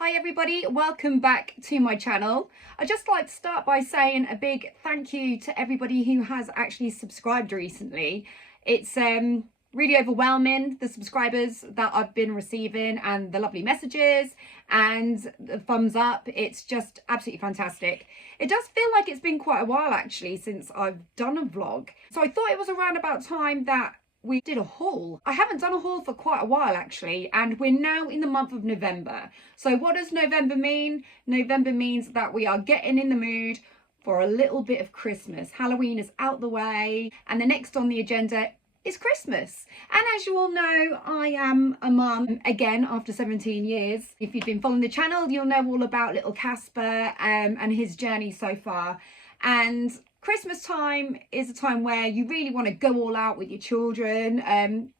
Hi everybody, welcome back to my channel. I'd just like to start by saying a big thank you to everybody who has actually subscribed recently. It's really overwhelming, the subscribers that I've been receiving and the lovely messages and the thumbs up. It's just absolutely fantastic. It does feel like it's been quite a while actually since I've done a vlog. So I thought it was around about time that we did a haul. I haven't done a haul for quite a while actually, and we're now in the month of November. So what does November mean? November means that we are getting in the mood for a little bit of Christmas. Halloween is out the way, and the next on the agenda is Christmas. And as you all know, I am a mum again after 17 years. If you've been following the channel, you'll know all about little Casper and his journey so far. And Christmas time is a time where you really want to go all out with your children, and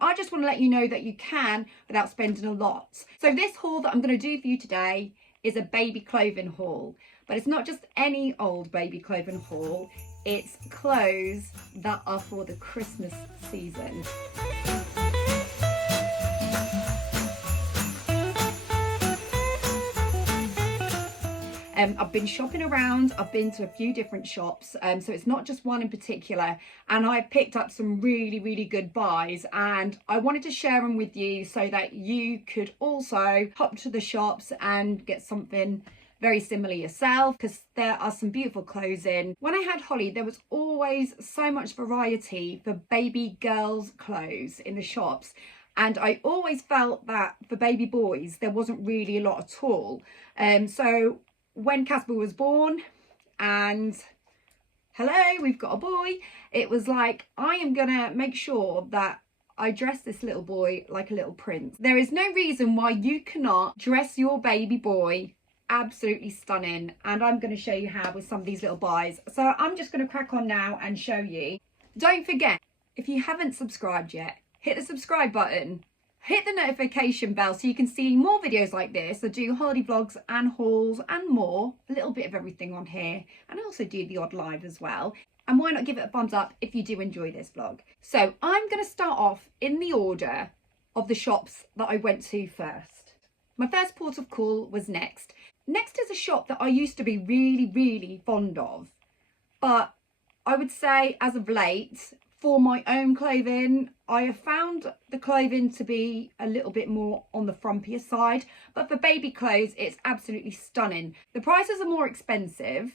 I just want to let you know that you can without spending a lot. So this haul that I'm going to do for you today is a baby clothing haul, but it's not just any old baby clothing haul, it's clothes that are for the Christmas season. I've been shopping around, I've been to a few different shops, so it's not just one in particular, and I picked up some really good buys, and I wanted to share them with you so that you could also hop to the shops and get something very similar yourself, because there are some beautiful clothes in. When I had Holly, there was always so much variety for baby girls' clothes in the shops, and I always felt that for baby boys there wasn't really a lot at all. So when Casper was born, and hello, we've got a boy, it was like, I am gonna make sure that I dress this little boy like a little prince. There is no reason why you cannot dress your baby boy absolutely stunning, and I'm going to show you how with some of these little buys. So I'm just going to crack on now and show you. Don't forget, if you haven't subscribed yet, hit the subscribe button. Hit the notification bell so you can see more videos like this. I do holiday vlogs and hauls and more, a little bit of everything on here, and I also do the odd live as well. And why not give it a thumbs up if you do enjoy this vlog. So I'm going to start off in the order of the shops that I went to first. My first port of call was Next. Next is a shop that I used to be really fond of, but I would say as of late, for my own clothing, I have found the clothing to be a little bit more on the frumpier side, but for baby clothes, it's absolutely stunning. The prices are more expensive.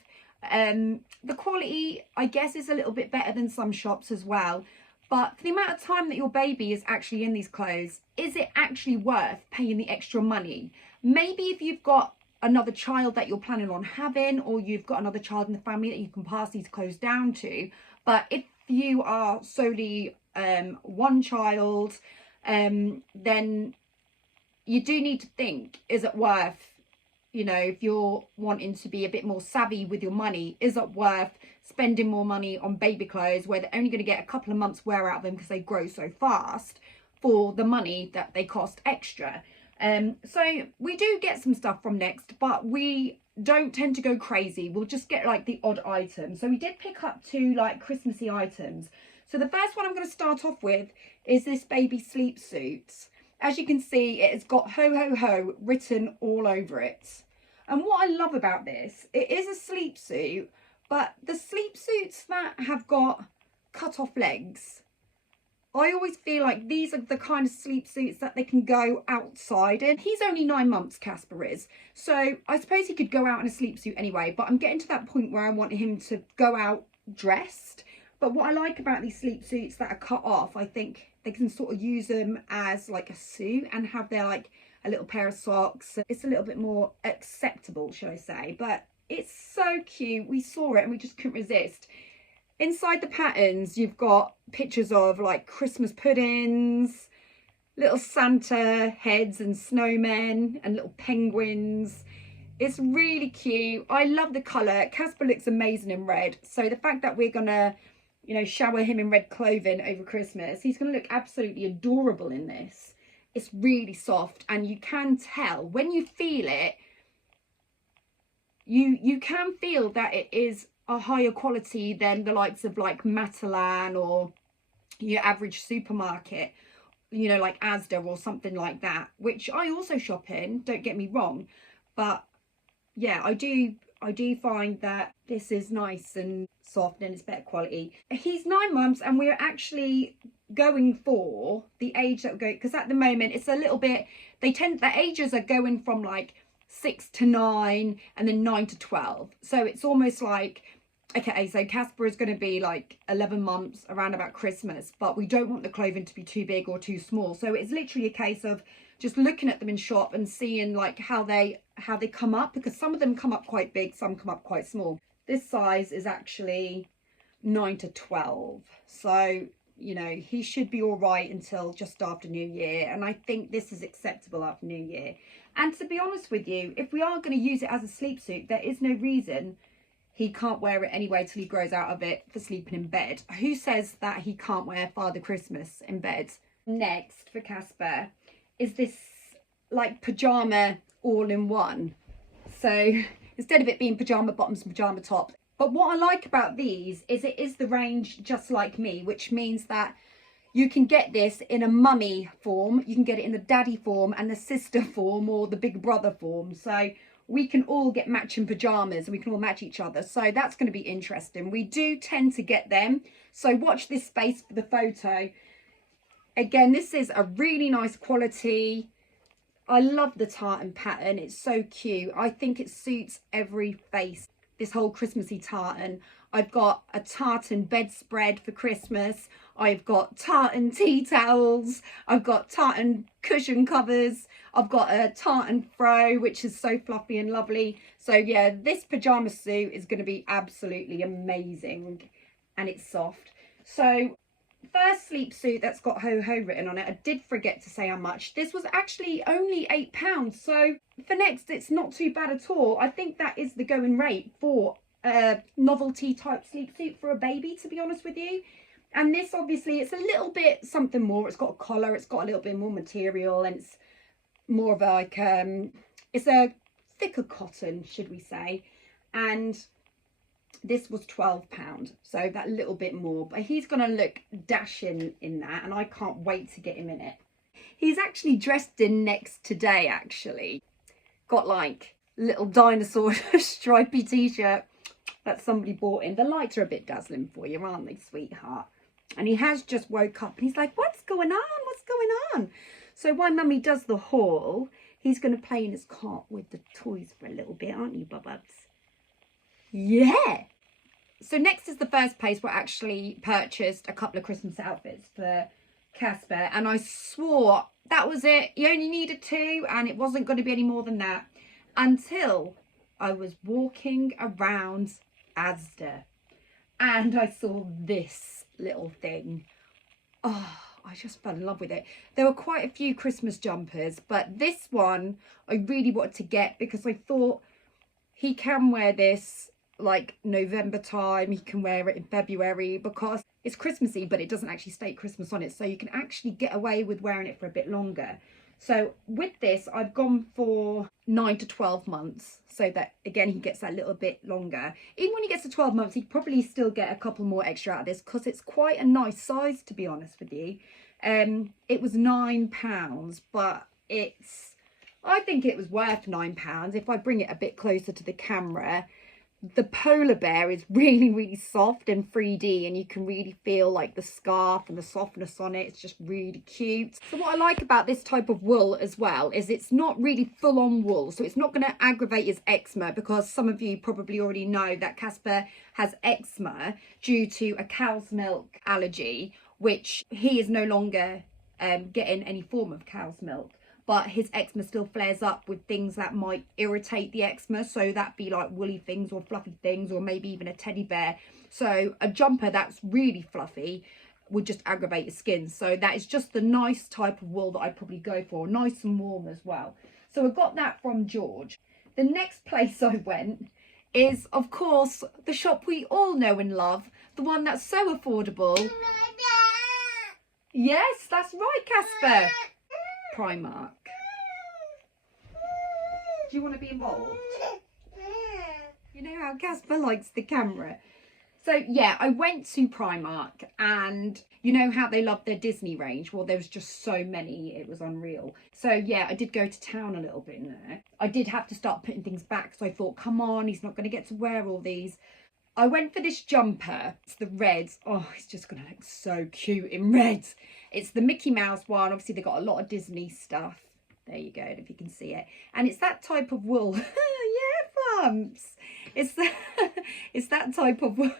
The quality, I guess, is a little bit better than some shops as well. But for the amount of time that your baby is actually in these clothes, is it actually worth paying the extra money? Maybe if you've got another child that you're planning on having, or you've got another child in the family that you can pass these clothes down to. But if you are solely one child, then you do need to think, is it worth, you know, if you're wanting to be a bit more savvy with your money, is it worth spending more money on baby clothes where they're only going to get a couple of months wear out of them because they grow so fast, for the money that they cost extra? So we do get some stuff from Next, but we don't tend to go crazy. We'll just get like the odd item. So we did pick up two like Christmassy items. So the first one I'm going to start off with is this baby sleep suit. As you can see, it has got ho ho ho written all over it. And what I love about this, it is a sleep suit, but the sleep suits that have got cut off legs, I always feel like these are the kind of sleep suits that they can go outside in. He's only 9 months, Casper is, so I suppose he could go out in a sleep suit anyway, but I'm getting to that point where I want him to go out dressed. But what I like about these sleep suits that are cut off, I think they can sort of use them as like a suit and have their like a little pair of socks. It's a little bit more acceptable, shall I say, but it's so cute. We saw it and we just couldn't resist. Inside the patterns, you've got pictures of like Christmas puddings, little Santa heads and snowmen and little penguins. It's really cute. I love the colour. Casper looks amazing in red. So the fact that we're gonna, you know, shower him in red clothing over Christmas, he's gonna look absolutely adorable in this. It's really soft, and you can tell when you feel it, you can feel that it is a higher quality than the likes of like Matalan or your average supermarket. you know, like Asda or something like that, which I also shop in, don't get me wrong. But yeah, I do find that this is nice and soft and it's better quality. He's 9 months and we're actually going for the age that we go, because at the moment it's a little bit, the ages are going from like 6 to 9 and then 9 to 12. So it's almost like, okay, so Casper is going to be like 11 months around about Christmas, but we don't want the clothing to be too big or too small. So it's literally a case of just looking at them in shop and seeing like how they come up, because some of them come up quite big, some come up quite small. This size is actually 9 to 12. So, you know, he should be all right until just after New Year. And I think this is acceptable after New Year. And to be honest with you, if we are going to use it as a sleep suit, there is no reason he can't wear it anyway till he grows out of it for sleeping in bed. Who says that he can't wear Father Christmas in bed? Next for Casper is this like pajama all-in-one. So instead of it being pajama bottoms and pajama tops. But what I like about these is it is the range just like me, which means that you can get this in a mummy form, you can get it in the daddy form and the sister form or the big brother form. So we can all get matching pajamas and we can all match each other. So that's going to be interesting. We do tend to get them. So watch this space for the photo. Again, this is a really nice quality. I love the tartan pattern. It's so cute. I think it suits every face, this whole Christmassy tartan. I've got a tartan bedspread for Christmas. I've got tartan tea towels. I've got tartan cushion covers. I've got a tartan fro, which is so fluffy and lovely. So yeah, this pajama suit is going to be absolutely amazing. And it's soft. So first sleep suit that's got ho-ho written on it, I did forget to say how much. This was actually only £8. So for next, it's not too bad at all. I think that is the going rate for a novelty type sleep suit for a baby, to be honest with you. And this, obviously, it's a little bit something more. It's got a collar, it's got a little bit more material, and it's more of like it's a thicker cotton, should we say. And this was £12, so that little bit more, but he's gonna look dashing in that, and I can't wait to get him in it. He's actually dressed in next today, actually. Got like little dinosaur stripy t-shirt that somebody bought in. The lights are a bit dazzling for you, aren't they, sweetheart? And he has just woke up and he's like, what's going on? What's going on? So while Mummy does the haul, he's going to play in his cot with the toys for a little bit, aren't you, Bubs? Yeah. So next is the first place where I actually purchased a couple of Christmas outfits for Casper. And I swore that was it. You only needed 2 and it wasn't going to be any more than that. Until I was walking around Asda and I saw this little thing. Oh, I just fell in love with it. There were quite a few Christmas jumpers, but this one I really wanted to get because I thought he can wear this like November time, he can wear it in February because it's Christmassy, but it doesn't actually state Christmas on it, so you can actually get away with wearing it for a bit longer. So with this, I've gone for 9 to 12 months, so that again he gets that little bit longer. Even when he gets to 12 months, he'd probably still get a couple more extra out of this because it's quite a nice size, to be honest with you. It was £9, but I think it was worth £9. If I bring it a bit closer to the camera, the polar bear is really, really soft and 3D, and you can really feel like the scarf and the softness on it. It's just really cute. So what I like about this type of wool as well is it's not really full-on wool, so it's not going to aggravate his eczema, because some of you probably already know that Casper has eczema due to a cow's milk allergy, which he is no longer getting any form of cow's milk. But his eczema still flares up with things that might irritate the eczema. So that'd be like woolly things or fluffy things, or maybe even a teddy bear. So a jumper that's really fluffy would just aggravate your skin. So that is just the nice type of wool that I'd probably go for. Nice and warm as well. So I got that from George. The next place I went is, of course, the shop we all know and love. The one that's so affordable. Yes, that's right, Casper. Primark. Do you want to be involved? You know how Casper likes the camera. So yeah, I went to Primark, and you know how they love their Disney range? Well, there was just so many, it was unreal. So yeah, I did go to town a little bit in there. I did have to start putting things back, so I thought, come on, he's not going to get to wear all these. I went for this jumper. It's the red. Oh, it's just going to look so cute in red. It's the Mickey Mouse one. Obviously, they've got a lot of Disney stuff. There you go, if you can see it. And it's that type of wool. Yeah, bumps. It's that type of wool.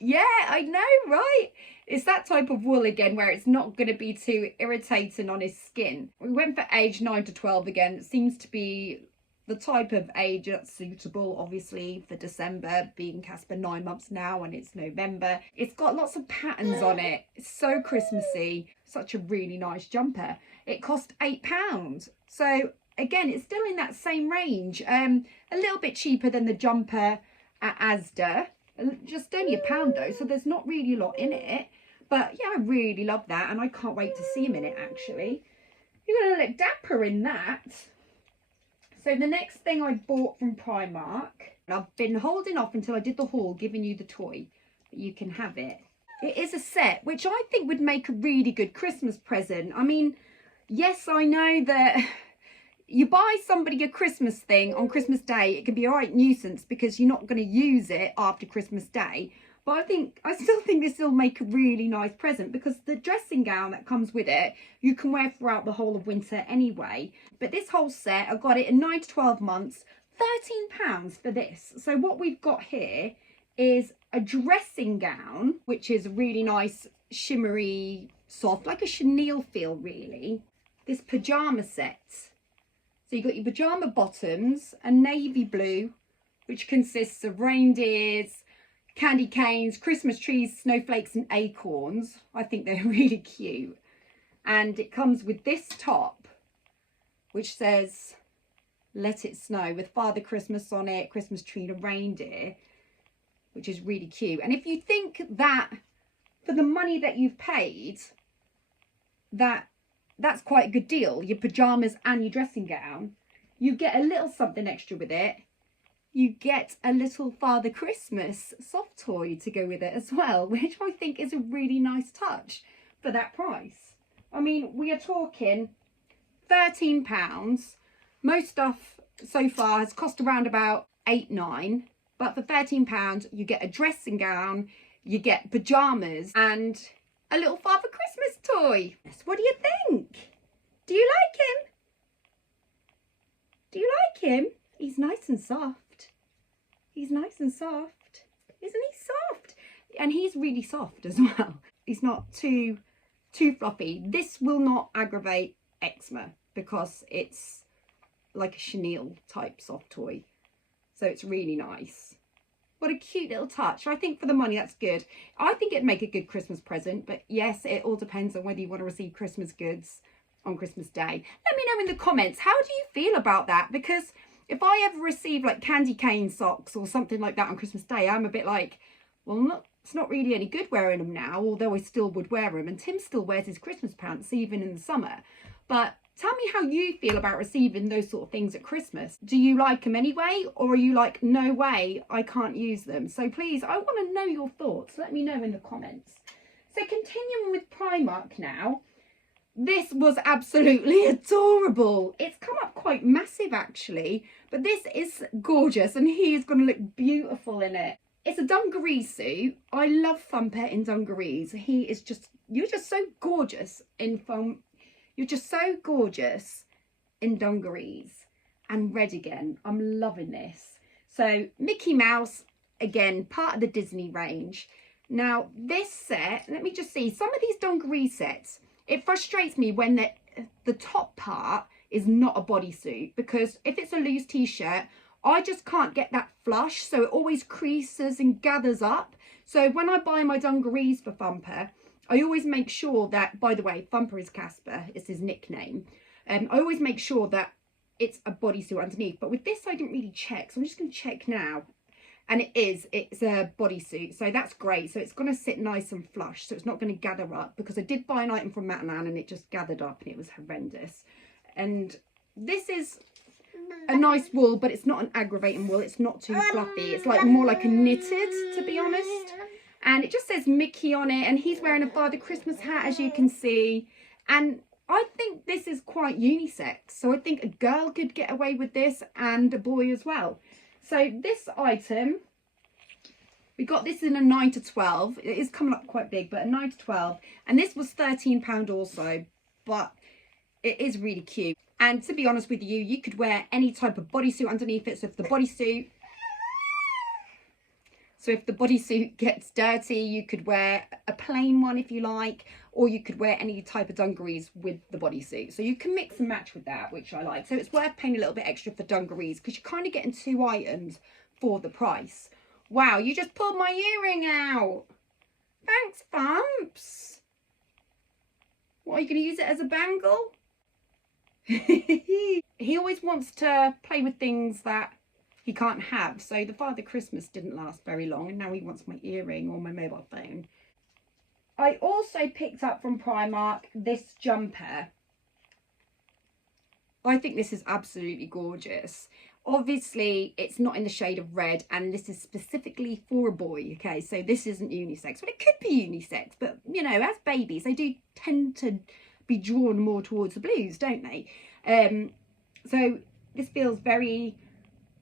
Yeah, I know, right? It's that type of wool again where it's not going to be too irritating on his skin. We went for age 9 to 12 again. It seems to be the type of age that's suitable, obviously, for December, being Casper 9 months now and it's November. It's got lots of patterns on it. It's so Christmassy. Such a really nice jumper. It cost £8. So again, it's still in that same range. A little bit cheaper than the jumper at Asda. Just only £1 though, so there's not really a lot in it. But yeah, I really love that, and I can't wait to see him in it actually. You're going to look dapper in that. So the next thing I bought from Primark, and I've been holding off until I did the haul, giving you the toy, but you can have it. It is a set, which I think would make a really good Christmas present. I mean, yes, I know that you buy somebody a Christmas thing on Christmas Day, it can be a right nuisance because you're not going to use it after Christmas Day. But I still think this will make a really nice present because the dressing gown that comes with it, you can wear throughout the whole of winter anyway. But this whole set, I got it in 9 to 12 months, £13 for this. So what we've got here is a dressing gown, which is really nice, shimmery, soft, like a chenille feel really. This pyjama set. So you've got your pyjama bottoms, a navy blue, which consists of reindeers, candy canes, Christmas trees, snowflakes and acorns. I think they're really cute. And it comes with this top, which says, "Let It Snow," with Father Christmas on it, Christmas tree and a reindeer, which is really cute. And if you think that for the money that you've paid, that's quite a good deal, your pyjamas and your dressing gown, you get a little something extra with it. You get a little Father Christmas soft toy to go with it as well, which I think is a really nice touch for that price. I mean, we are talking £13. Most stuff so far has cost around about £8-9, but for £13 you get a dressing gown, you get pyjamas and a little Father Christmas toy. What do you think? Do you like him? Do you like him? He's nice and soft. He's nice and soft. Isn't he soft? And he's really soft as well. He's not too fluffy. This will not aggravate eczema because it's like a chenille type soft toy. So it's really nice. What a cute little touch. I think for the money, that's good. I think it'd make a good Christmas present. But yes, it all depends on whether you want to receive Christmas goods on Christmas Day. Let me know in the comments, how do you feel about that? Because if I ever receive like candy cane socks or something like that on Christmas Day, I'm a bit like, well, it's not really any good wearing them now, although I still would wear them. And Tim still wears his Christmas pants even in the summer. But tell me how you feel about receiving those sort of things at Christmas. Do you like them anyway? Or are you like, no way, I can't use them? So please, I want to know your thoughts. Let me know in the comments. So continuing with Primark now. This was absolutely adorable. It's come up quite massive actually. But this is gorgeous and he is going to look beautiful in it. It's a dungaree suit. I love Thumper in dungarees. He is just, you're just so gorgeous in foam. You're just so gorgeous in dungarees and red again. I'm loving this. So Mickey Mouse, again, part of the Disney range. Now this set, let me just see, some of these dungaree sets, it frustrates me when the top part is not a bodysuit, because if it's a loose t-shirt, I just can't get that flush. So it always creases and gathers up. So when I buy my dungarees for Thumper, I always make sure that, by the way, Thumper is Casper, it's his nickname. I always make sure that it's a bodysuit underneath. But with this, I didn't really check. So I'm just going to check now. And it's a bodysuit. So that's great. So it's going to sit nice and flush. So it's not going to gather up. Because I did buy an item from Matalan and it just gathered up and it was horrendous. And this is a nice wool, but it's not an aggravating wool. It's not too fluffy. It's like more like a knitted, to be honest. And it just says Mickey on it, and he's wearing a Father Christmas hat, as you can see. And I think this is quite unisex. So I think a girl could get away with this, and a boy as well. So this item, we got this in a 9 to 12. It is coming up quite big, but a 9 to 12. And this was £13 also, but it is really cute. And to be honest with you, you could wear any type of bodysuit underneath it. So if the bodysuit gets dirty, you could wear a plain one if you like, or you could wear any type of dungarees with the bodysuit. So you can mix and match with that, which I like. So it's worth paying a little bit extra for dungarees because you're kind of getting 2 items for the price. Wow, you just pulled my earring out. Thanks, Bumps. What, are you going to use it as a bangle? He always wants to play with things that he can't have. So the Father Christmas didn't last very long, and now he wants my earring or my mobile phone. I also picked up from Primark this jumper. I think this is absolutely gorgeous. Obviously, it's not in the shade of red, and this is specifically for a boy, okay? So this isn't unisex. Well, it could be unisex, but, you know, as babies, they do tend to be drawn more towards the blues, don't they? So this feels very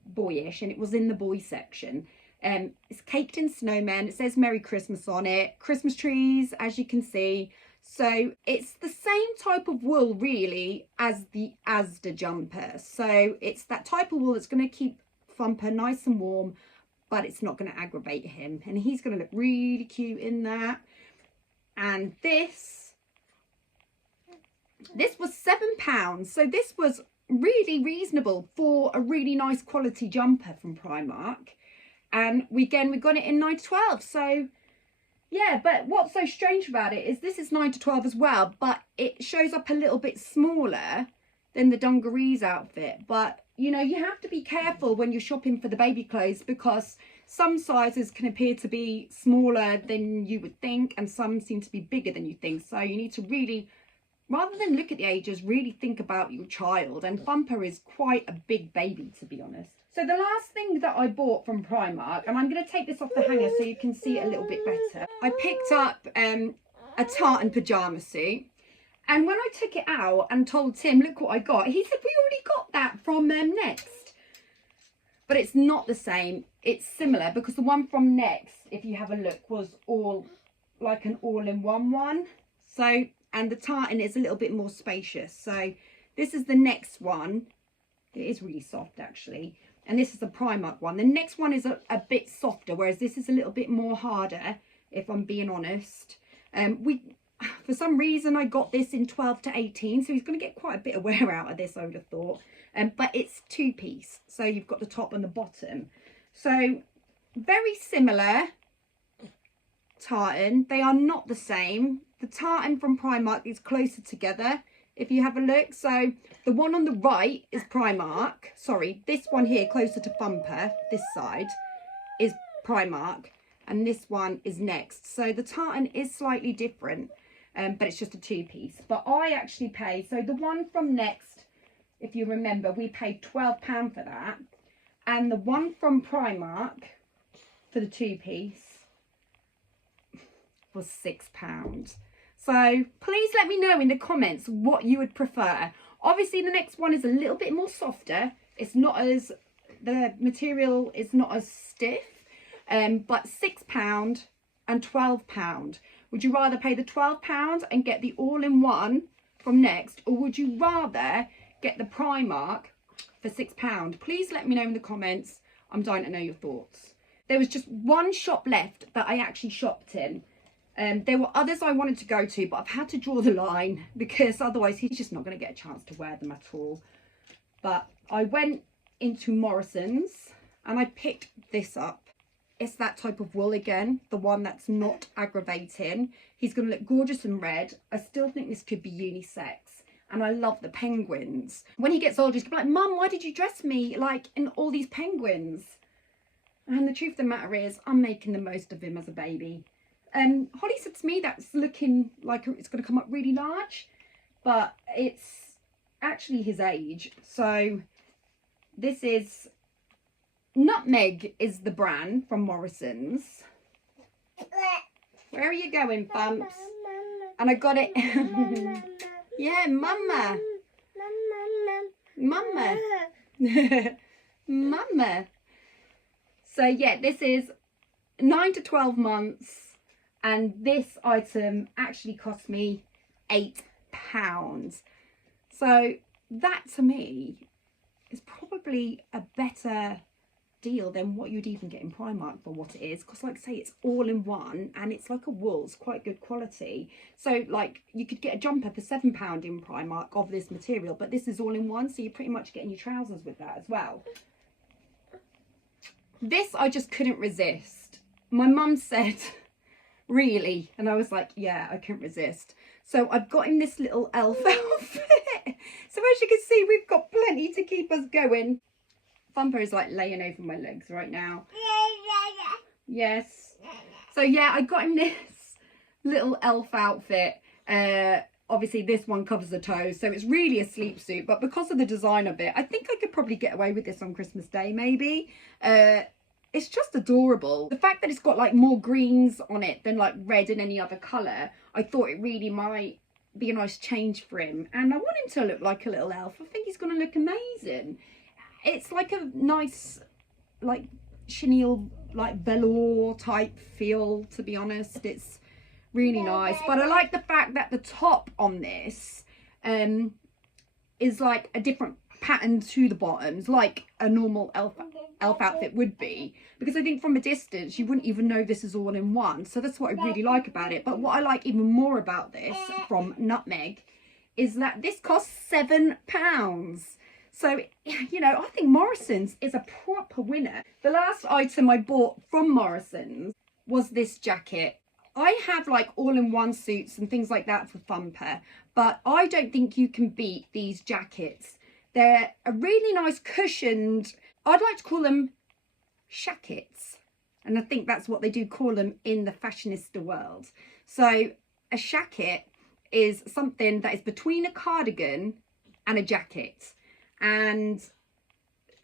boyish, and it was in the boy section. It's caked in snowmen. It says Merry Christmas on it. Christmas trees, as you can see. So it's the same type of wool really as the Asda jumper. So it's that type of wool that's going to keep Thumper nice and warm, but it's not going to aggravate him. And he's going to look really cute in that. And this was £7. So this was really reasonable for a really nice quality jumper from Primark. And we got it in 9 to 12. So yeah, but what's so strange about it is this is 9 to 12 as well, but it shows up a little bit smaller than the dungarees outfit. But you know, you have to be careful when you're shopping for the baby clothes, because some sizes can appear to be smaller than you would think, and some seem to be bigger than you think. So you need to really, rather than look at the ages, really think about your child. And Thumper is quite a big baby, to be honest. So the last thing that I bought from Primark, and I'm going to take this off the hanger so you can see it a little bit better. I picked up a tartan pyjama suit. And when I took it out and told Tim, look what I got, he said, we already got that from Next. But it's not the same. It's similar, because the one from Next, if you have a look, was all like an all-in-one one. So, and the tartan is a little bit more spacious. So this is the Next one. It is really soft, actually. And this is the Primark one. The next one is a bit softer, whereas this is a little bit more harder, if I'm being honest. For some reason, I got this in 12 to 18, so he's going to get quite a bit of wear out of this, I would have thought. But it's 2-piece, so you've got the top and the bottom. So very similar tartan. They are not the same. The tartan from Primark is closer together, if you have a look. So the one on the right is Primark. Sorry, this one here, closer to Thumper, this side, is Primark. And this one is Next. So the tartan is slightly different, but it's just a 2-piece. But I actually paid, so the one from Next, if you remember, we paid £12 for that. And the one from Primark, for the 2-piece, was £6. So please let me know in the comments what you would prefer. Obviously the next one is a little bit more softer. It's not as, the material is not as stiff, but £6 and £12. Would you rather pay the £12 and get the all-in-one from Next, or would you rather get the Primark for £6? Please let me know in the comments. I'm dying to know your thoughts. There was just one shop left that I actually shopped in. There were others I wanted to go to, but I've had to draw the line because otherwise he's just not going to get a chance to wear them at all. But I went into Morrisons and I picked this up. It's that type of wool again, the one that's not aggravating. He's going to look gorgeous in red. I still think this could be unisex. And I love the penguins. When he gets older, he's going to be like, Mum, why did you dress me like in all these penguins? And the truth of the matter is, I'm making the most of him as a baby. Holly said to me that's looking like it's going to come up really large, but it's actually his age. So This is Nutmeg is the brand from Morrisons. Where are you going, Bumps? And I got it. Yeah, Mama. Mama. Mama. So yeah, this is 9 to 12 months. And this item actually cost me £8. So that to me is probably a better deal than what you'd even get in Primark for what it is, because like I say, it's all in one and it's like a wool, it's quite good quality. So like you could get a jumper for £7 in Primark of this material, but this is all in one, so you're pretty much getting your trousers with that as well. This I just couldn't resist. My mum said, really? And I was like, yeah, I couldn't resist. So I've got in this little elf outfit. So as you can see, we've got plenty to keep us going. Thumper is like laying over my legs right now. Yes. So yeah, I got him this little elf outfit. Obviously this one covers the toes, so it's really a sleep suit, but because of the design of it, I think I could probably get away with this on Christmas Day maybe. It's just adorable. The fact that it's got like more greens on it than like red in any other colour, I thought it really might be a nice change for him, and I want him to look like a little elf. I think he's going to look amazing. It's like a nice like chenille, like velour type feel, to be honest. It's really nice, but I like the fact that the top on this is like a different pattern to the bottoms, like a normal elf outfit would be, because I think from a distance you wouldn't even know this is all in one. So that's what I really like about it. But what I like even more about this from Nutmeg is that this costs £7. So, you know, I think Morrisons is a proper winner. The last item I bought from Morrisons was this jacket. I have like all-in-one suits and things like that for Thumper, but I don't think you can beat these jackets. They're a really nice cushioned, I'd like to call them shackets. And I think that's what they do call them in the fashionista world. So a shacket is something that is between a cardigan and a jacket. And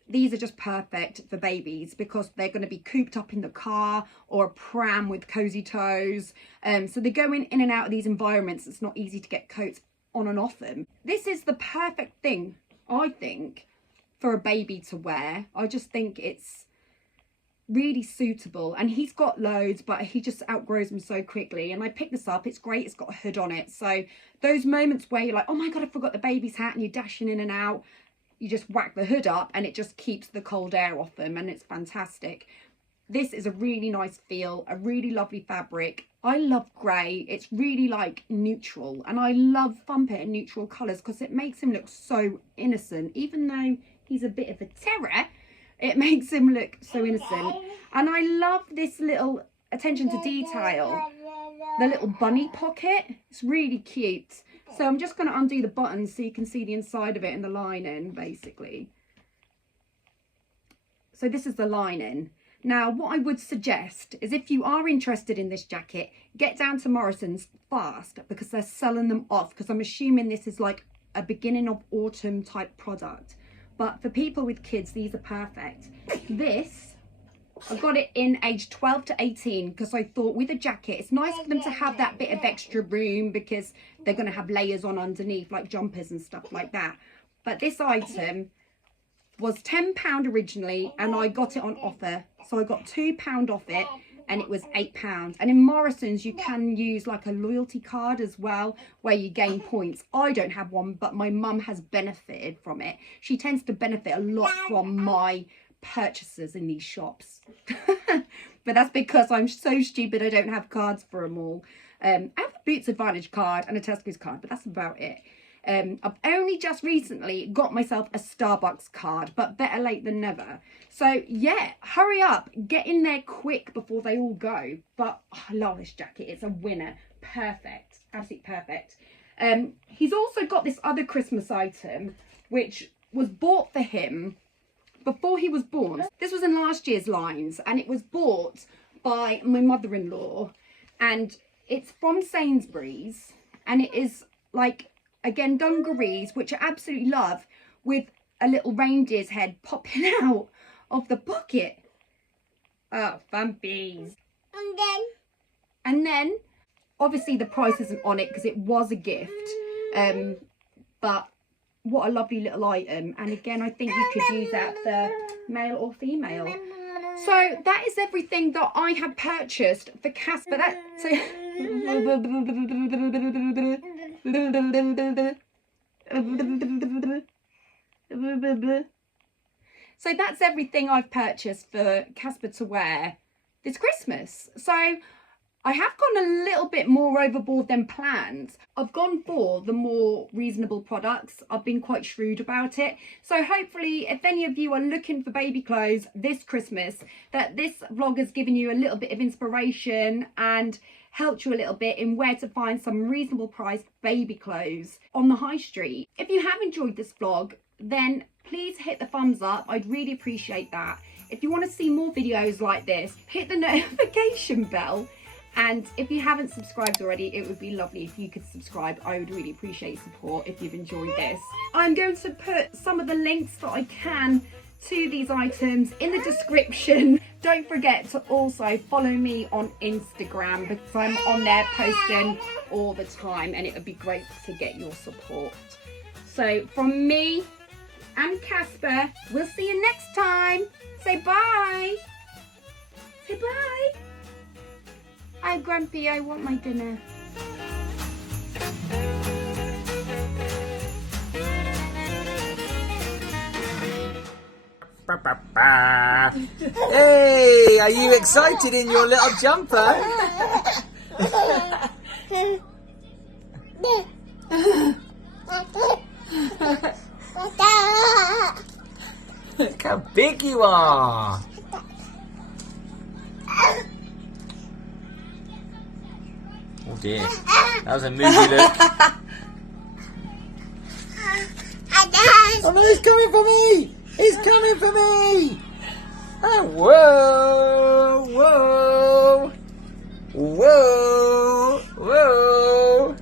these are just perfect for babies because they're going to be cooped up in the car or a pram with cozy toes. So they're going in and out of these environments. It's not easy to get coats on and off them. This is the perfect thing, I think, for a baby to wear. I just think it's really suitable, and he's got loads, but he just outgrows them so quickly. And I picked this up. It's great. It's got a hood on it, so those moments where you're like, oh my god, I forgot the baby's hat, and you're dashing in and out, you just whack the hood up and it just keeps the cold air off them, and it's fantastic. This is a really nice feel, a really lovely fabric. I love grey. It's really like neutral, and I love Thumper in neutral colours because it makes him look so innocent. Even though he's a bit of a terror, it makes him look so innocent. And I love this little attention to detail, the little bunny pocket. It's really cute. So I'm just going to undo the buttons so you can see the inside of it and the lining, basically. So this is the lining. Now, what I would suggest is if you are interested in this jacket, get down to Morrisons fast because they're selling them off, because I'm assuming this is like a beginning of autumn type product. But for people with kids, these are perfect. This, I got it in age 12 to 18 because I thought with a jacket, it's nice for them to have that bit of extra room because they're going to have layers on underneath like jumpers and stuff like that. But this item was £10 originally and I got it on offer. So I got £2 off it and it was £8. And in Morrisons, you can use like a loyalty card as well where you gain points. I don't have one, but my mum has benefited from it. She tends to benefit a lot from my purchases in these shops. But that's because I'm so stupid I don't have cards for them all. I have a Boots Advantage card and a Tesco's card, but that's about it. I've only just recently got myself a Starbucks card, but better late than never. So yeah, hurry up, get in there quick before they all go. But oh, I love this jacket. It's a winner. Perfect, absolutely perfect. He's also got this other Christmas item which was bought for him before he was born. This was in last year's lines and it was bought by my mother-in-law, and it's from Sainsbury's, and it is like, again, dungarees, which I absolutely love, with a little reindeer's head popping out of the pocket. Oh, fun bees. And then, obviously the price isn't on it because it was a gift. But what a lovely little item. And again, I think you could use that for male or female. So that is everything that I have purchased for Casper. So that's everything I've purchased for Casper to wear this Christmas. So I have gone a little bit more overboard than planned. I've gone for the more reasonable products. I've been quite shrewd about it. So hopefully, if any of you are looking for baby clothes this Christmas, that this vlog has given you a little bit of inspiration and helped you a little bit in where to find some reasonable priced baby clothes on the high street. If you have enjoyed this vlog, then please hit the thumbs up. I'd really appreciate that. If you want to see more videos like this, hit the notification bell. And if you haven't subscribed already, it would be lovely if you could subscribe. I would really appreciate support if you've enjoyed this. I'm going to put some of the links that I can to these items in the description. Don't forget to also follow me on Instagram because I'm on there posting all the time and it would be great to get your support. So from me and Casper, we'll see you next time. Say bye. Say bye. I'm grumpy, I want my dinner. Hey, are you excited in your little jumper? Look how big you are. Oh dear, that was a movie look. Oh no, he's coming for me! He's coming for me! Oh, whoa, whoa, whoa, whoa.